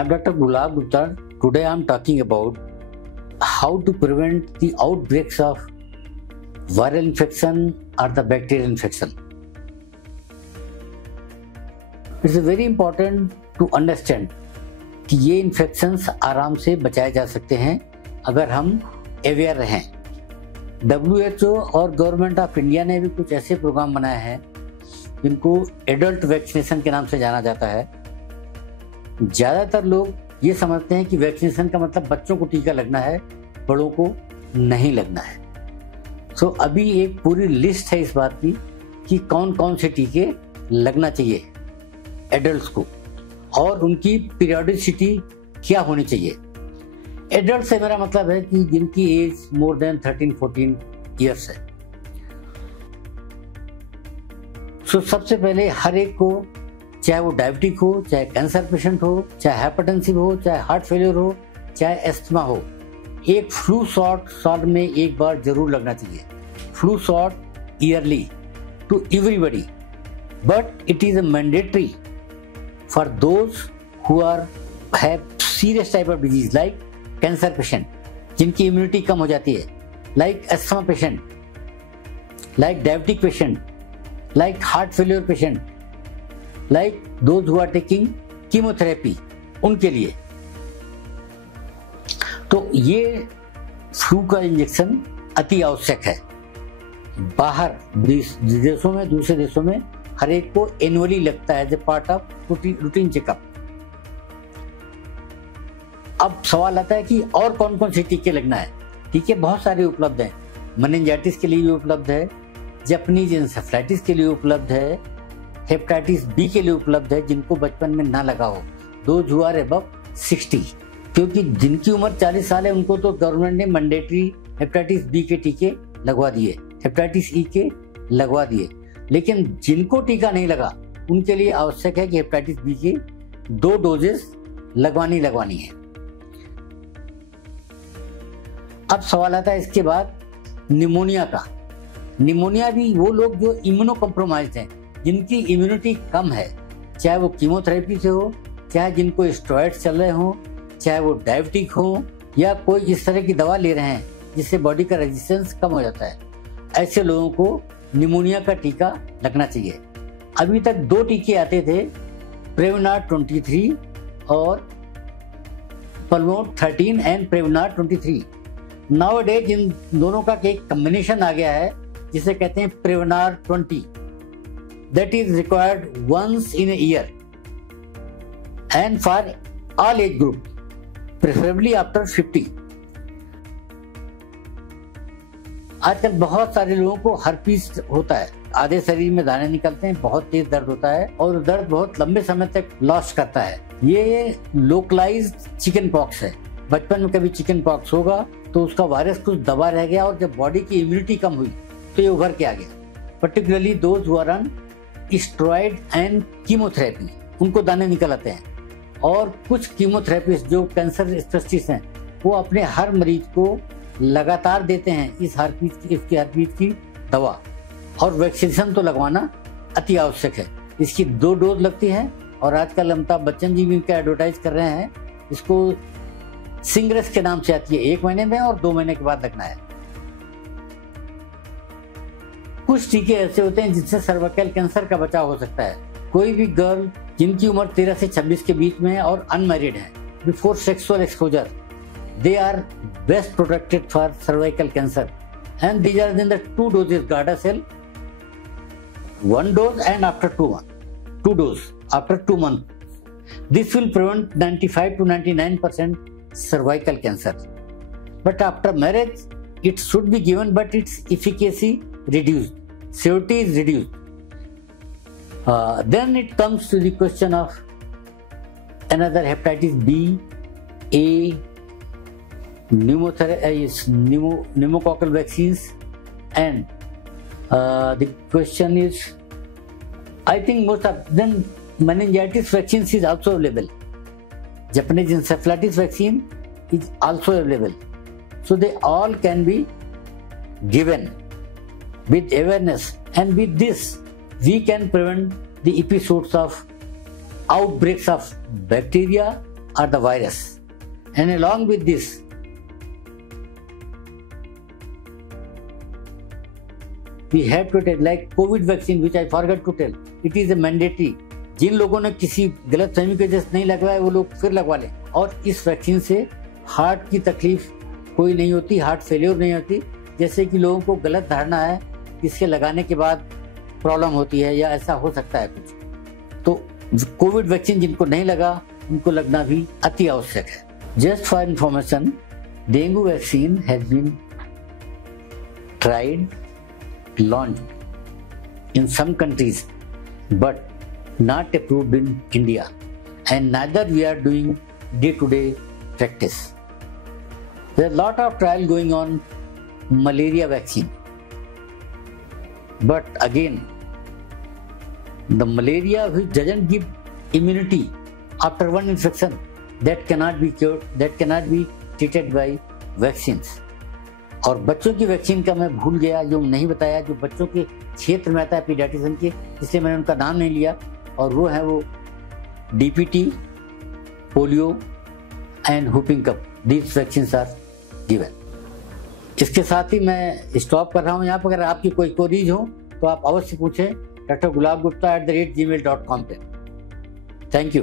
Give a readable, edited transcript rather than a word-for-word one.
I'm Dr. Gulab Gupta. Today I'm talking about how to prevent the outbreaks of viral infection or the bacterial infection. It's very important to understand कि ये infections आराम से बचाए जा सकते हैं अगर हम अवेयर रहें। WHO और गवर्नमेंट ऑफ इंडिया ने भी कुछ ऐसे प्रोग्राम बनाए हैं जिनको एडल्ट वैक्सीनेशन के नाम से जाना जाता है। ज़्यादातर लोग ये समझते हैं कि वैक्सीनेशन का मतलब बच्चों को टीका लगना है, बड़ों को नहीं लगना है। तो अभी एक पूरी लिस्ट है इस बात की कि कौन कौन से टीके लगना चाहिए एडल्ट्स को और उनकी पीरियोडिसिटी क्या होनी चाहिए। एडल्ट से मेरा मतलब है कि जिनकी एज मोर देन 13-14 ईयर्स है। तो सबसे पहले हर एक को, चाहे वो डायबिटिक हो, चाहे कैंसर पेशेंट हो, चाहे हाइपरटेंसिव हो, चाहे हार्ट फेलियर हो, चाहे एस्थमा हो, एक फ्लू शॉट साल में एक बार जरूर लगना चाहिए। Flu shot yearly to everybody, but it is mandatory for those who are have serious type of disease like cancer patient जिनकी इम्यूनिटी कम हो जाती है, like asthma patient, like diabetic patient, like heart failure patient, like those who are taking chemotherapy, उनके लिए। तो ये flu का इंजेक्शन अति आवश्यक है। बाहर देशों में, दूसरे देशों में हर एक को एनुअली लगता है as a part of routine checkup. अब सवाल आता है कि और कौन कौन से टीके लगना है। टीके बहुत सारे उपलब्ध हैं। मेनिंजाइटिस के लिए भी उपलब्ध है, जापानीज एन्सेफेलाइटिस के लिए उपलब्ध है, हेपेटाइटिस बी के लिए उपलब्ध है जिनको बचपन में ना लगा हो, दोज हु आर अबव 60, क्योंकि जिनकी उम्र 40 साल है उनको तो गवर्नमेंट ने मैंडेटरी हेपेटाइटिस बी के टीके लगवा दिए, हेपेटाइटिस ई के लगवा दिए। लेकिन जिनको टीका नहीं लगा उनके लिए आवश्यक है कि हेपेटाइटिस बी के 2 डोजेस लगवानी है। अब सवाल आता है इसके बाद निमोनिया का। निमोनिया भी वो लोग जो इम्यूनो कॉम्प्रोमाइज्ड हैं, जिनकी इम्यूनिटी कम है, चाहे वो कीमोथेरेपी से हो, चाहे जिनको स्टेरॉइड्स चल रहे हो, चाहे वो डायबिटिक हो या कोई इस तरह की दवा ले रहे हैं जिससे बॉडी का रेजिस्टेंस कम हो जाता है, ऐसे लोगों को निमोनिया का टीका लगना चाहिए। अभी तक 2 टीके आते थे, प्रेविनार 23 और पल्मोट 13 एंड प्रेविनार 23। नाउअडेज इन दोनों का एक कॉम्बिनेशन आ गया है जिसे कहते हैं Prevnar 20, that is required once in a year and for all age group, preferably after 50। आजकल बहुत सारे लोगों को हर्पीस होता है, आधे शरीर में दाने निकलते हैं, बहुत तेज दर्द होता है और दर्द बहुत लंबे समय तक लॉस्ट करता है। ये लोकलाइज्ड चिकन पॉक्स है। बचपन में कभी चिकन पॉक्स होगा तो उसका वायरस कुछ दबा रह गया और जब बॉडी की इम्यूनिटी कम हुई तो ये उभर के आ गया। Particularly those who are on steroid and chemotherapy, उनको दाने निकल आते हैं। और कुछ कीमोथेरेपिस्ट जो कैंसर स्पेशलिस्ट हैं वो अपने हर मरीज को लगातार देते हैं इसकी हर्पीस की दवा, और वैक्सीनेशन तो लगवाना अति आवश्यक है। इसकी 2 डोज लगती है और आजकल अमिताभ बच्चन जी भी इनका एडवर्टाइज कर रहे हैं। इसको सिंग्रेस के नाम से आती है, 1 महीने में और 2 महीने के बाद लगना है। कुछ टीके ऐसे होते हैं जिनसे सर्वाइकल कैंसर का बचाव हो सकता है। कोई भी गर्ल जिनकी उम्र 13 से 26 के बीच में है और अनमैरिड है, before sexual exposure, they are best protected for cervical cancer, and these are in the 2 doses Gardasil, 1 dose and after 2 dose after 2 months. This will prevent 95 to 99% cervical cancer. But after marriage, it should be given, but its efficacy reduced, safety is reduced. Then it comes to the question of another hepatitis B, A, pneumococcal vaccines, and the question is, I think most of them meningitis vaccines is also available. Japanese encephalitis vaccine is also available. So they all can be given with awareness, and with this we can prevent the episodes of outbreaks of bacteria or the virus. And along with this, we have to take like COVID vaccine, which I forgot to tell. It is a mandatory. जिन लोगों ने किसी गलत फहमी की वजह से नहीं लगवाया वो लोग फिर लगवा लें। और इस वैक्सीन से हार्ट की तकलीफ कोई नहीं होती, हार्ट फेलियर नहीं होती। जैसे कि लोगों को गलत धारणा है इसके लगाने के बाद प्रॉब्लम होती है या ऐसा हो सकता है कुछ। तो कोविड वैक्सीन जिनको नहीं लगा उनको लगना भी अति आवश्यक है। Just for information, dengue vaccine has been tried, launched in some countries but not approved in India, and neither we are doing day-to-day practice. There are a lot of trial going on malaria vaccine, but again the malaria which doesn't give immunity after one infection, that cannot be cured, that cannot be treated by vaccines. और बच्चों की vaccine का मैं भूल गया, जो नहीं बताया, जो बच्चों के क्षेत्र में आता है पीडियाट्रिशियन के, इसलिए मैंने उनका नाम नहीं लिया, और वो है वो DPT, polio and whooping cough. These vaccines are given. इसके साथ ही मैं स्टॉप कर रहा हूँ यहाँ पर। अगर आपकी कोई क्वेरीज हो तो आप अवश्य पूछें drgulabgupta@gmail.com पे। Thank you.